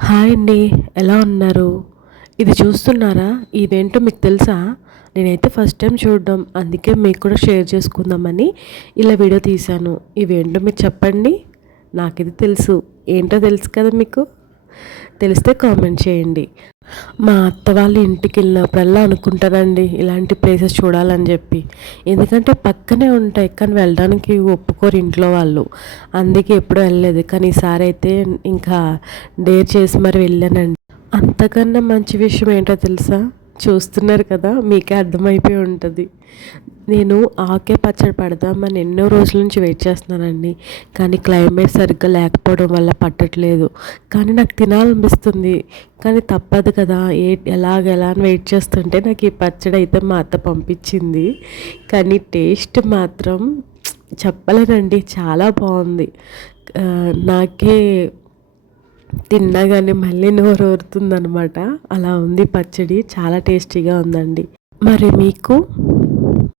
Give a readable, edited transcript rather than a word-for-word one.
Hi అండి. ఎలా ఉన్నారు? ఇది చూస్తున్నారా? ఇదేంటో మీకు తెలుసా? నేనైతే ఫస్ట్ టైం చూడడం. అందుకే మీకు కూడా షేర్ చేసుకుందామని ఇలా వీడియో తీశాను. ఇవేంటో మీరు చెప్పండి. నాకిది తెలుసు. ఏంటో తెలుసు కదా మీకు? తెలిస్తే కామెంట్ చేయండి. మా అత్త వాళ్ళ ఇంటికెళ్ళినప్పుడల్లా అనుకుంటానండి ఇలాంటి ప్లేసెస్ చూడాలని చెప్పి. ఎందుకంటే పక్కనే ఉంటాయి, కానీ వెళ్ళడానికి ఒప్పుకోరు ఇంట్లో వాళ్ళు. అందుకే ఎప్పుడూ వెళ్ళలేదు. కానీ ఈసారి అయితే ఇంకా డేర్ చేసి మరి వెళ్ళానండి. అంతకన్నా మంచి విషయం ఏంటో తెలుసా? చూస్తున్నారు కదా! మీకే అర్థమైపోయి ఉంటుంది. నేను ఆవకాయ పచ్చడి పెడదామని ఎన్నో రోజుల నుంచి వెయిట్ చేస్తున్నానండి. కానీ క్లైమేట్ సరిగ్గా లేకపోవడం వల్ల పట్టట్లేదు. కానీ నాకు తినాలనిపిస్తుంది. కానీ తప్పదు కదా! ఎలాగెలా అని వెయిట్ చేస్తుంటే నాకు ఈ పచ్చడి అయితే మా అత్త పంపించింది. కానీ టేస్ట్ మాత్రం చెప్పలేనండి, చాలా బాగుంది. నాకే తిన్నా కానీ మళ్ళీ నోరు ఊరుతుందనమాట. అలా ఉంది పచ్చడి. చాలా టేస్టీగా ఉందండి. మరి మీకు?